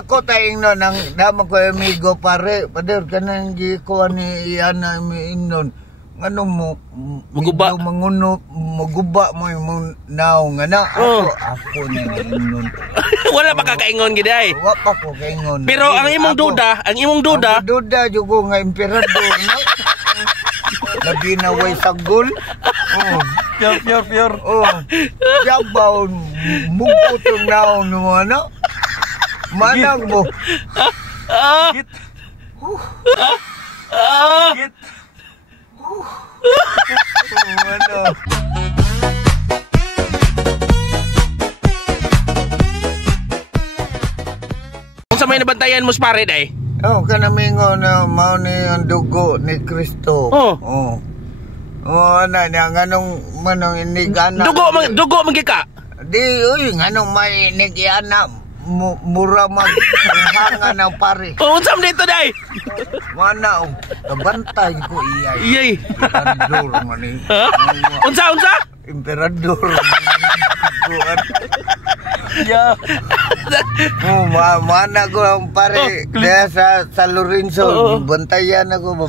Ako tayong no, nang dama ko amigo pare, pader ka nang gikuha ni Iana inon. Ano mo, Maguba. Manguno, maguba mo yung naong nga ako ni inon. Wala pa kakaingon gid ay. Wa pa ko kaingon. Pero ang imong duda, Ang duda jugo nga emperador na. Labi na way sagol. Pure. Jabaw, mugutong naong mo na. Manang mo. Git. Git. Ano? Kung sa may nabantayan mo pare day. Kanamingo na mao ni ang dugo ni Kristo. Ana niya nganong manong inigana. Dugo man ka. Di uy nganong may inigana mura maghanga na pare. Unsa man dito day? Mana kabantay ko iyay. Iyay. Emperador man ni. Unsa? Emperador. Ya. Mana ko ang pare kaya sa Lorenzo bantayan ako.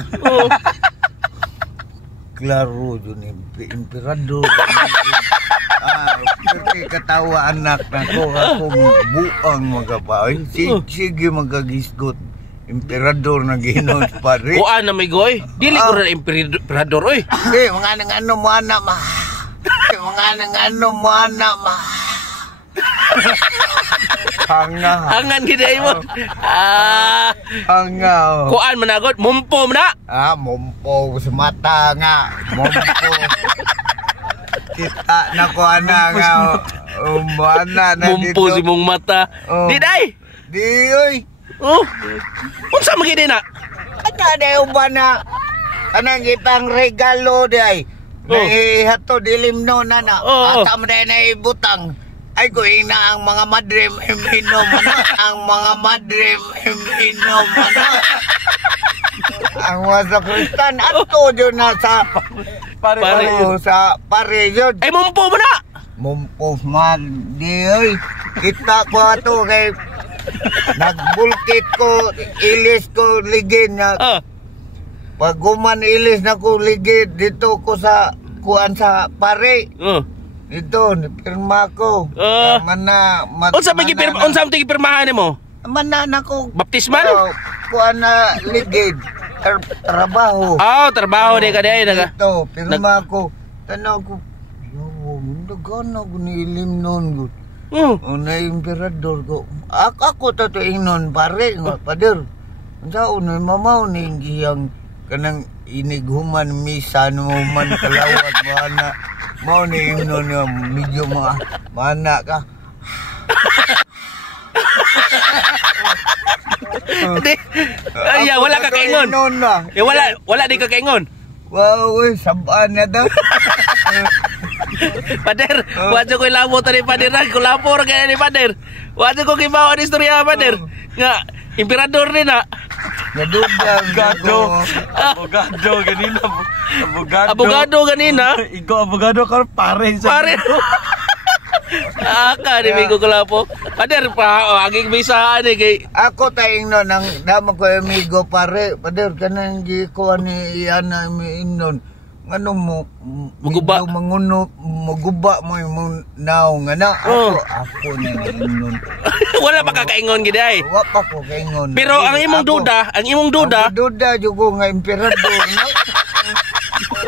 Klaro yun emperador. Kasi katawa anak na ko ako buang magapay. Sige magagisgot. Emperador na ginos pare. Kuan na may goy. Dili ko rin emperador oy. Mga nangano mo anak ma. Hangan gid ay mo. Hanga. Kuan managot mumpo na. Mumpo sa mata nga. Mumpo. Kita na ko ana nga. Umana na dito. Mumpo si mong mata. Di day. Di oy. Unsa man gid na? Ana dayo ba na anang itang regalo day. Hato dilim no na. Asa mo day na ibutang. Ay ko ina ang mga madrim iminom na. Ang wasa Kristan ato dyan na sa Pare. sa pare yun. Ay mumpo mo na. Mumpo man di oy. Kita ko ato kay nagbulkit ko ilis ko ligid na. Pag guman ilis na ko ligid dito ko sa kuan sa pare. Dito pirma ko. Unsa man pirmahan mo? Manan ako. Baptismal? Kuan na ligid. Trabaho. Trabaho di ka day naga. Ito, pirma ko. Tanaw ko. Nagana ko niilim noon. Na emperador ko. Ako tatuing noon pare. Pader. Saan na mamaw ni iyang kanang inighuman misa no man kalawat mana. Mau ni noon yung medyo mana ka. Wala ka kaingon. Wala di ka kaingon. Wow, sabaan na daw. Pader, wadyo ko ilamo tani pader, kulapor kaya ni pader. Wadyo ko kibawa ni istorya pader. Nga emperador ni na. Abogado ganina. Ikaw abogado ka pare. Aka ni Migo Kulapo. Pader pa aging bisaan ni kay. Ako tayong no nang dama ko amigo pare, pader ka nang gikuha ni Iana inon. Ano mo, maguba. Maguba mo yung naong nga ako ni inon. Wala pa kakaingon gid ay. Wa pa ko kaingon. Pero ang imong duda. Ang duda jugo nga emperador na.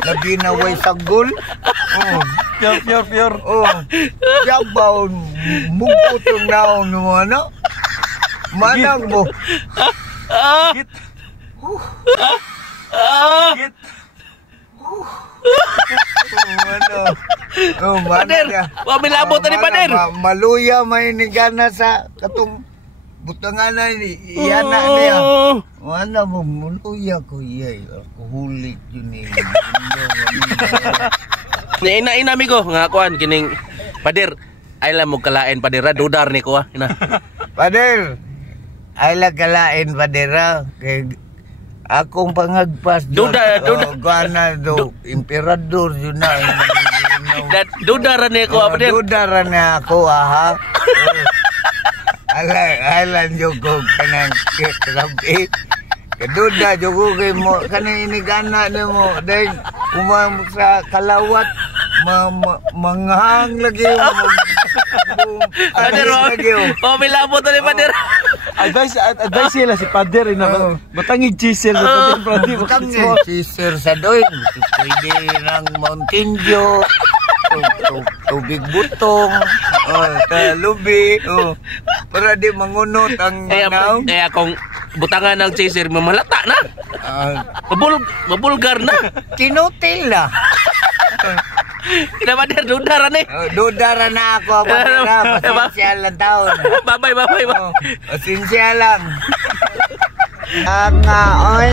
Labi na way sagol. Pure. Jabaw, mugutong naong mo na. Manang mo. Git. Git. Pader, wa milabot ni pader. Maluya may nigana sa katong butangan na iyana niya. Wala mo maluya ko iyay. Ako hulit yun eh. Ina amigo nga kuan kining pader. Ay lang mo kalain padera dudar ni ko Pader. Ay lang kalain padera kay akong pangagpas duda gana do emperador yun na. Dudara ni ko pader. Dudara na ako Alan jogo kanang grabe. Kaduda jogo kay mo kanang inigana nimo dahil umam sa kalawat manghang lagi mo. Pader, milabot na ni Pader. Advice sila si Pader na matangig chisel sa Pader. Butang chisel sa doin. Pwede ng Mountain Dew. Tubig butong, lubi, para di mangunot ang manaw. Kaya kung butangan ng chaser, mamalata na. Mabulgar na. Kinutil na. Kinapader, dudara na eh. Dudara na ako, pasensya lang taon. Babay. Pasensya lang. Nga, oy.